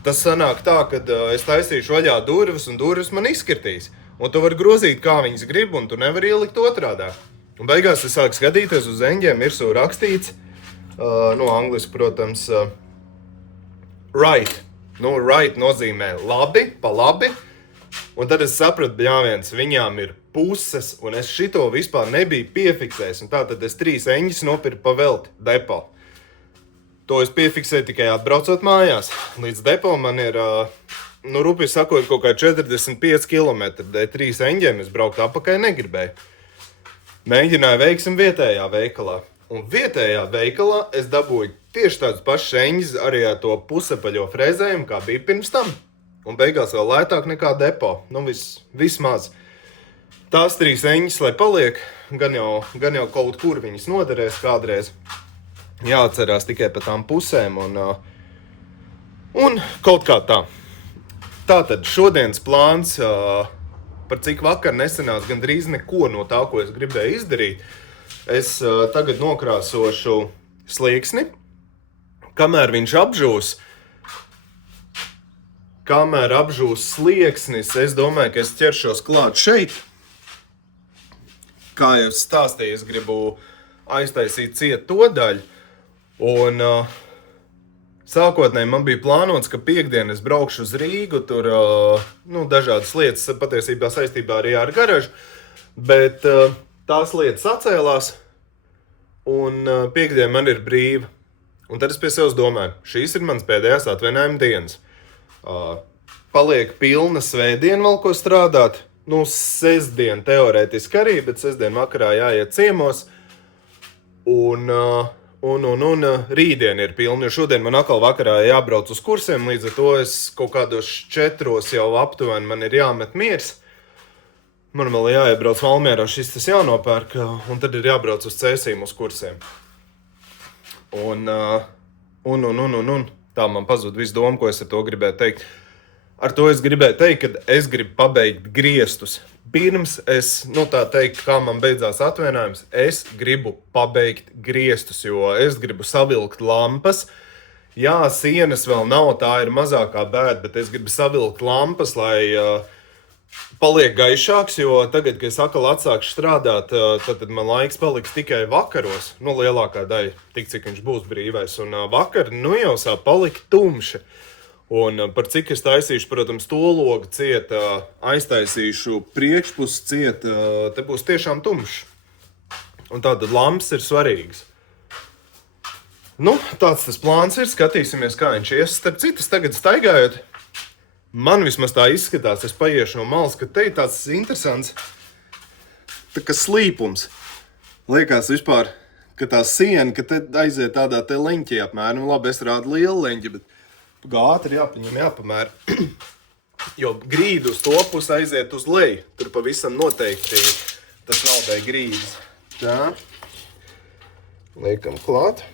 Tas sanāk tā, ka es taisīšu vaļā durvis, un durvis man izskirtīs. Un tu vari grozīt, kā viņas grib, un tu nevari ielikt otrādā. Un beigās es sāku skatīties uz eņģiem, virsū rakstīts, no angliski, protams, right. Nu, right nozīmē labi, pa labi, un tad es sapratu, bļāviens, viņām ir puses, un es šito vispār nebiju piefiksējis, un tātad es 3 eņģes nopirku pa velti depo. To es piefiksēju tikai atbraucot mājās. Līdz depo man ir, nu, rupi sakot, kaut kā 45 km, dēļ 3 eņģiem es braukt apakaļ negribēju. Mēģināju veiksim vietējā veikalā. Un vietējā veikalā es dabūju tieši tādas pašas eņģes arī ar to pusepaļo frēzējumu, kā bija pirms tam. Un beigās vēl lētāk nekā depo. Nu, vismaz. Tās 3 eņģes, lai paliek, gan jau kaut kur viņas noderēs kādreiz. Jāatcerās tikai par tām pusēm un kaut kā tā. Tātad šodienas plāns, par cik vakar nesanās gandrīz neko no tā, ko es gribēju izdarīt. Es tagad nokrāsošu slieksni, kamēr viņš apžūs. Kamēr apžūs slieksnis, es domāju, ka es ķeršos klāt šeit. Kā jau stāstīju, es gribu aiztaisīt ciet to daļu. Un sākotnēji man bija plānots, ka piekdien es braukšu uz Rīgu, tur dažādas lietas patiesībā saistībā arī ar garažu, bet tās lietas atcēlās, un piekdien man ir brīva. Un tad es pie sevis domāju, šīs ir mans pēdējās atvainājuma dienas. Paliek pilna svētdiena vēl ko strādāt, sestdien teorētiski arī, bet sestdien vakarā jāiet ciemos. Un rītdien ir pilni, jo šodien man atkal vakarā jābrauc uz kursiem, līdz ar to es kaut kādos 4 jau aptuveni man ir jāmet miers. Man vēl jāiebrauc Valmierā, šis tas jānopērk, un tad ir jābrauc uz Cēsīm uz kursiem. Un tā man pazūd visu domu, ko es ar to gribēju teikt. Ar to es gribēju teikt, ka es gribu pabeigt griestus. Pirms es, tā teikt, kā man beidzās atvainājums, es gribu pabeigt griestus, jo es gribu savilkt lampas. Jā, sienas vēl nav, tā ir mazākā bēda, bet es gribu savilkt lampas, lai paliek gaišāks, jo tagad, kad es atkal atsākšu strādāt, tad man laiks paliks tikai vakaros, lielākā daļa, tik cik viņš būs brīvais, un vakar, jau sāk palikt tumši. Un par cik es taisīšu, protams, to logu ciet, aiztaisīšu priekšpusi ciet, te būs tiešām tumšs. Un tātad lampas ir svarīgas. Tāds tas plāns ir, skatīsimies, kā viņš ies. Starp citas tagad staigājot, man vismaz tā izskatās, es paiešu no malas, ka te ir tāds interesants, tā kā slīpums. Liekas vispār, ka tā siena, ka te aiziet tādā te leņķī apmēram. Labi, es rādu lielu leņķi, bet ātri jāpaņem, jāpamēra. Jo grīdu uz to pusi aiziet uz leju. Tur pavisam noteikti tas nav tai grīdas. Tā. Liekam klāt.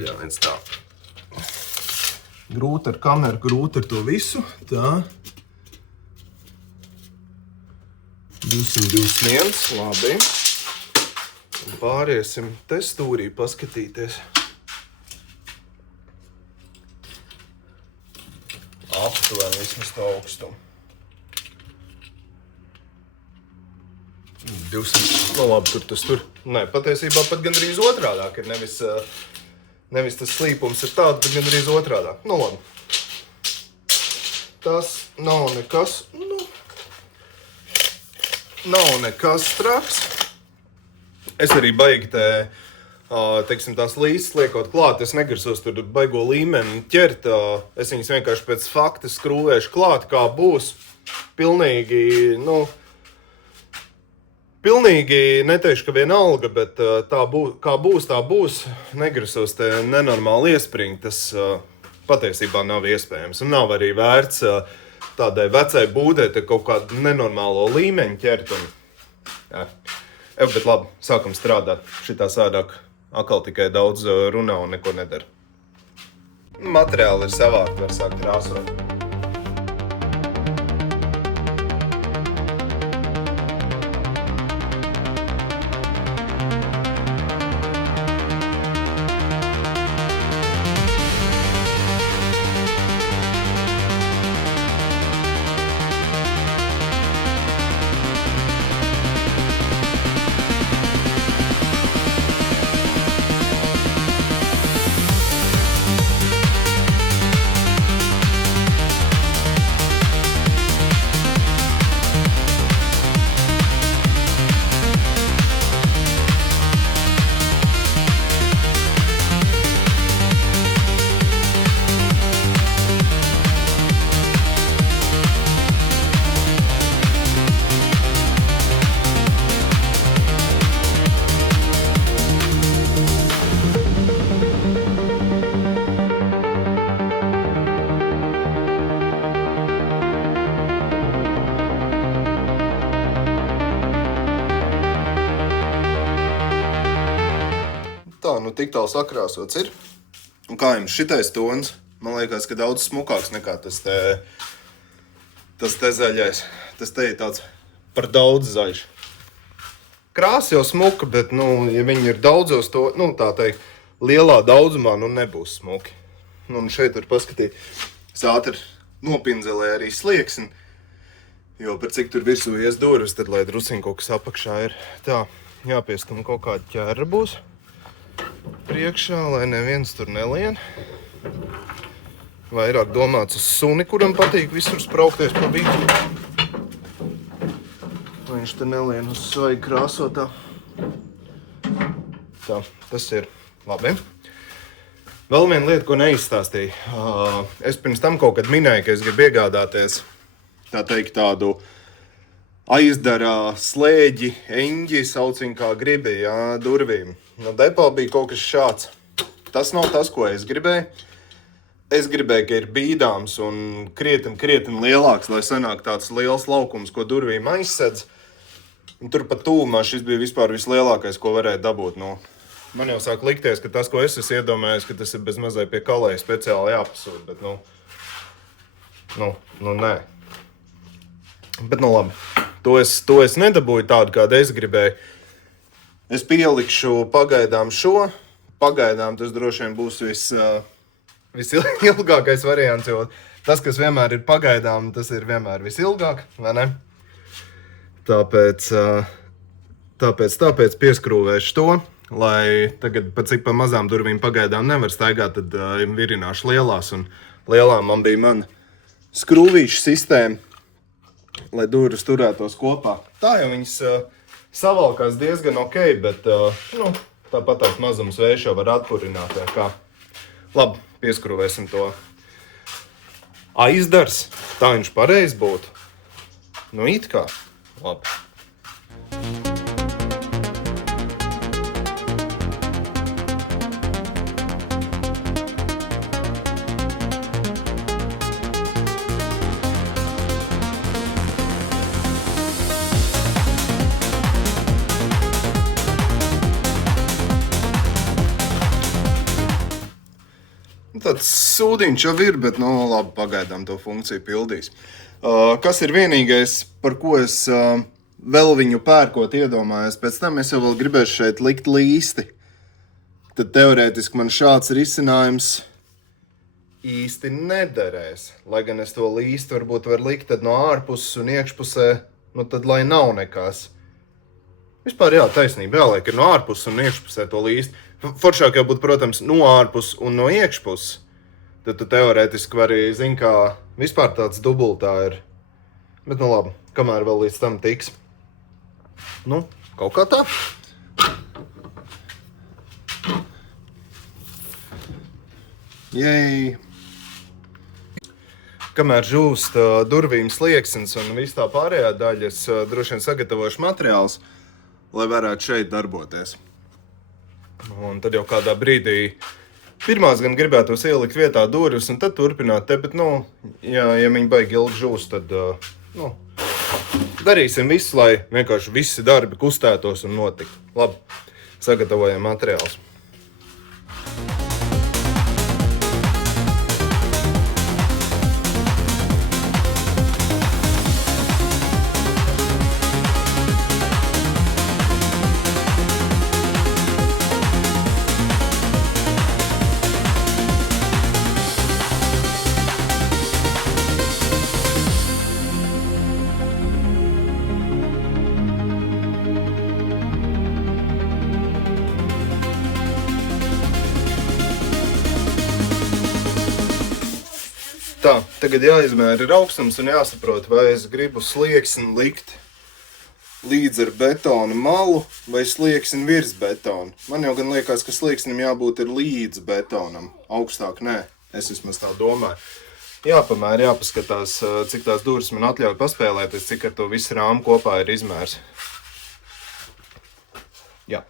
Viens tā. Grūti ar kameru, grūti ar to visu. Tā. 221, labi. Un pāriesim te stūrī paskatīties. Aptuveni vismaz to augstumu. 200, labi, tur. Nē, patiesībā pat gandrīz otrādāk ir, nevis tas slīpums ir tāds, bet gandrīz otrādāk. Labi. Tas nav nekas, nav nekas traks. Es arī baigi teiksim, tās līstas liekot klāt, es negrasos tur baigo līmeni ķert, es viņas vienkārši pēc fakta skrūvēšu klāt, kā būs. Pilnīgi, neteikšu, ka vienalga, bet kā būs, tā būs. Negrasos te nenormāli iespringt, tas patiesībā nav iespējams. Un nav arī vērts tādai vecai būdē te kaut kādu nenormālo līmeņu ķert. Bet labi, sākam strādāt. Šitā sādāk atkal tikai daudz runā un neko nedara. Materiāli ir savākt, var sākt krāsot. Tik tālu sakrāsots ir. Un kā jums šitais tons? Man liekas, ka daudz smukāks nekā tas te zaļais. Tas te ir tāds par daudz zaļš. Krāsa jau smuka, bet, ja viņi ir daudzos to, tā teikt, lielā daudzumā, nebūs smuki. Un šeit var paskatīt, es ātri nopinzelēju arī slieksni, jo par cik tur virsū ies durvis, tad, lai drusiņ kaut kas apakšā ir. Tā, jāpiestam kaut kāda ķerra būs priekšā, lai neviens tur nelien. Vairāk domāts uz suni, kuram patīk visur spraukties pa vidu. Lai viņš te nelien uz svaigi krāsotā. Tā, tas ir labi. Vēl viena lieta, ko neizstāstīju. Es pirms tam kaut kad minēju, ka es gribu iegādāties tā teikt, tādu aizdara slēģi, eņģi, sauc viņu kā gribi, jā, durvīm. No depo bija kaut kas šāds. Tas nav tas, ko es gribēju. Es gribēju, ka ir bīdāms un krietni lielāks, lai sanāk tāds liels laukums, ko durvīm aizsedz. Un tur pat tūmā šis bija vispār vislielākais, ko varēja dabūt. Nu, man jau sāk likties, ka tas, ko es esmu iedomājies, ka tas ir bez mazai pie kalēja speciāli jāpasūd, bet nē. Bet labi, to es nedabūju tādu, kādu es gribēju. Es pielikšu pagaidām šo. Pagaidām tas droši vien būs visilgākais variants, jo tas, kas vienmēr ir pagaidām, tas ir vienmēr visilgāk, vai ne? Tāpēc pieskrūvēšu to, lai tagad pa cik pa mazām durvīm pagaidām nevar staigāt, tad virināšu lielās, un lielām man bija mana skrūvīšu sistēma, lai durvis turētos kopā. Tā jau viņas savalkās diezgan ok, bet tāpat tās mazums vējš jau var atpurināt, kā. Labi, pieskrūvēsim to. Aizdars, tā viņš pareizi būtu. Nu, it kā. Labi. Tāds sūdiņš jau ir, bet labi, pagaidām to funkciju pildīs. Kas ir vienīgais, par ko es vēl viņu pērkot iedomājos, pēc tam es jau vēl gribēšu šeit likt līsti. Tad teorētiski man šāds risinājums īsti nederēs. Lai gan es to līsti varbūt var likt tad no ārpuses un iekšpusē, tad lai nav nekas. Vispār jā, taisnība, jāliek ir no ārpuses un iekšpusē to līsti. Foršāk jau būtu, protams, no ārpuses un no iekšpuses. Tad tu teorētiski vari, kā vispār tāds dubultā ir. Bet labi, kamēr vēl līdz tam tiks. Kaut kā tā. Jej! Kamēr žūst durvīm slieksnis un viss tā pārējā daļa, es droši vien sagatavošu materiālus, lai varētu šeit darboties. Un tad jau kādā brīdī pirmās gan gribētos ielikt vietā durvis un tad turpināt te, bet, ja viņi baigi ilgi žūst, tad, darīsim visu, lai vienkārši visi darbi kustētos un notiktu. Labi, sagatavojam materiālus. Tā, tagad jāizmēra ir augstums un jāsaprot, vai es gribu slieksni likt līdz ar betona malu vai slieksni virs betona. Man jau gan liekas, ka slieksnim jābūt ir līdz betonam. Augstāk nē, es vismaz tā domāju. Jāpamēr, jāpaskatās, cik tās durvis man atļauj paspēlēties, cik ar to visu rāmu kopā ir izmērs. Jā.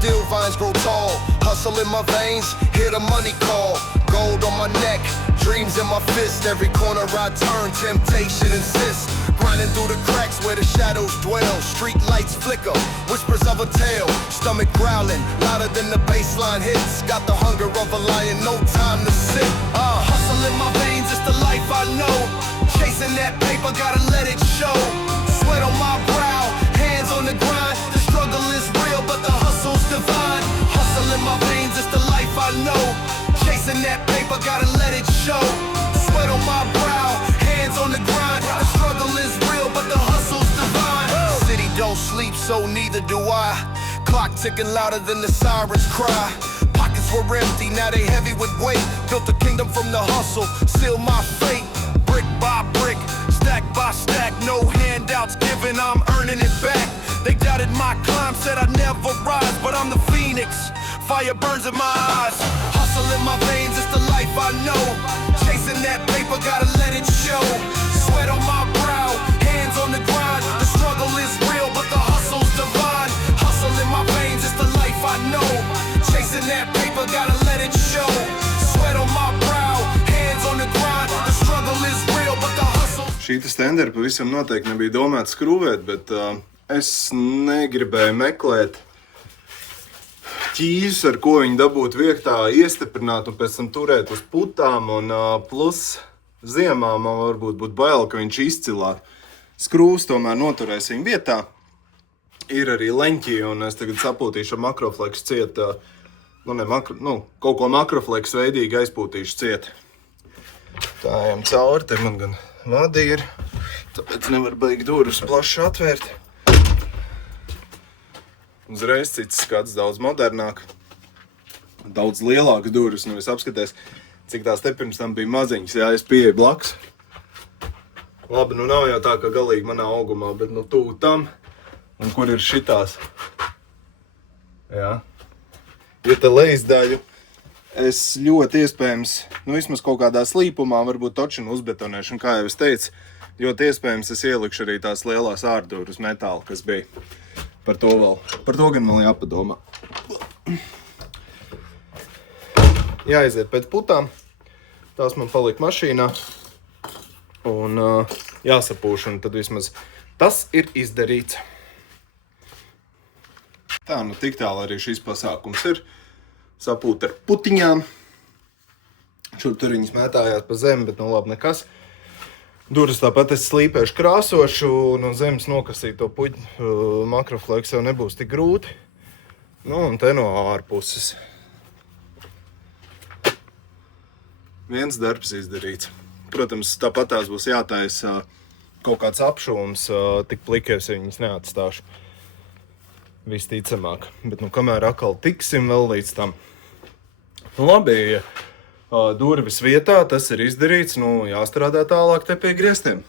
Still vines grow tall, hustle in my veins, hear the money call. Gold on my neck, dreams in my fist. Every corner I turn, temptation insists. Grinding through the cracks where the shadows dwell. Street lights flicker, whispers of a tale. Stomach growling, louder than the baseline hits. Got the hunger of a lion, no time to sit. Hustle in my veins, it's the life I know. Chasing that paper, gotta let it show. Sweat on my brow, hands on the grind. The struggle is real, but the hustle's divine. Hustle in my veins, it's the life I know. Chasing that paper, gotta let it show. Sweat on my brow, hands on the grind. The struggle is real, but the hustle's divine. City don't sleep, so neither do I. clock ticking louder than the sirens cry. Pockets were empty, now they heavy with weight. Built a kingdom from the hustle, seal my fate. Brick by brick, stack by stack, no handouts given, I'm earning it back. They doubted my climb, said I'd never rise, but I'm the phoenix, fire burns in my eyes. Hustle in my veins, it's the life I know. Chasing that paper, gotta let it show. Sweat on my brow, hands on the grind. The struggle is real, but the hustle's divine. Hustle in my veins, it's the life I know. Chasing that paper, gotta let it show. Sweat on my brow, hands on the grind. The struggle is real, but the hustle. Šī stendera pavisam noteikti nebija domāta skrūvēt, bet es negribēju meklēt ķīzus, ar ko viņi dabūt viektā, iestiprināt un pēc tam turēt uz putām. Un plus ziemā man varbūt būtu bail, ka viņš izcilāt. Skrūvs tomēr noturēs viņu vietā. Ir arī leņķi, un es tagad sapūtīšu ar makrofleksu ciet, kaut ko makrofleksu veidīgi aizpūtīšu ciet. Tā ejam cauri, te man gan vadi ir, tāpēc nevar beigt durvis plaši atvērt. Uzreiz cits skats daudz modernāk, daudz lielākas durvis, nu es apskaties, cik tās te pirms tam bija maziņas, jā, es pieeju blakus. Labi, nu nav jau tā, ka galīgi manā augumā, bet nu tuvu tam, un kur ir šitās. Jā. Ir te lejas-daļu. Es ļoti iespējams, nu vismaz kaut kādā slīpumā, varbūt točinu uzbetonēšanu, kā jau es teicu, ļoti iespējams es ielikšu arī tās lielās ārdurus metāla, kas bija. Par to gan man jāpadomā. Jāiziet pēc putām, tās man palika mašīnā, un jāsapūš, un tad vismaz tas ir izdarīts. Tā, nu tik tālu arī šis pasākums ir. Sapūt ar putiņām. Šur tur viņas mētājās pa zemi, bet nu labi nekas. Durvis tāpat es slīpēšu krāsošu, no zemes nokasīt to puķu makrofleksu jau nebūs tik grūti. Nu, un te no ārpuses. Viens darbs izdarīts. Protams, tāpat tās būs jātaisa kaut kāds apšūms, tik plikies viņas neatstāšu. Visticamāk. Bet, nu, kamēr atkal tiksim vēl līdz tam. Nu, labi, durvis vietā, tas ir izdarīts, nu, jāstrādā tālāk te pie griestiem.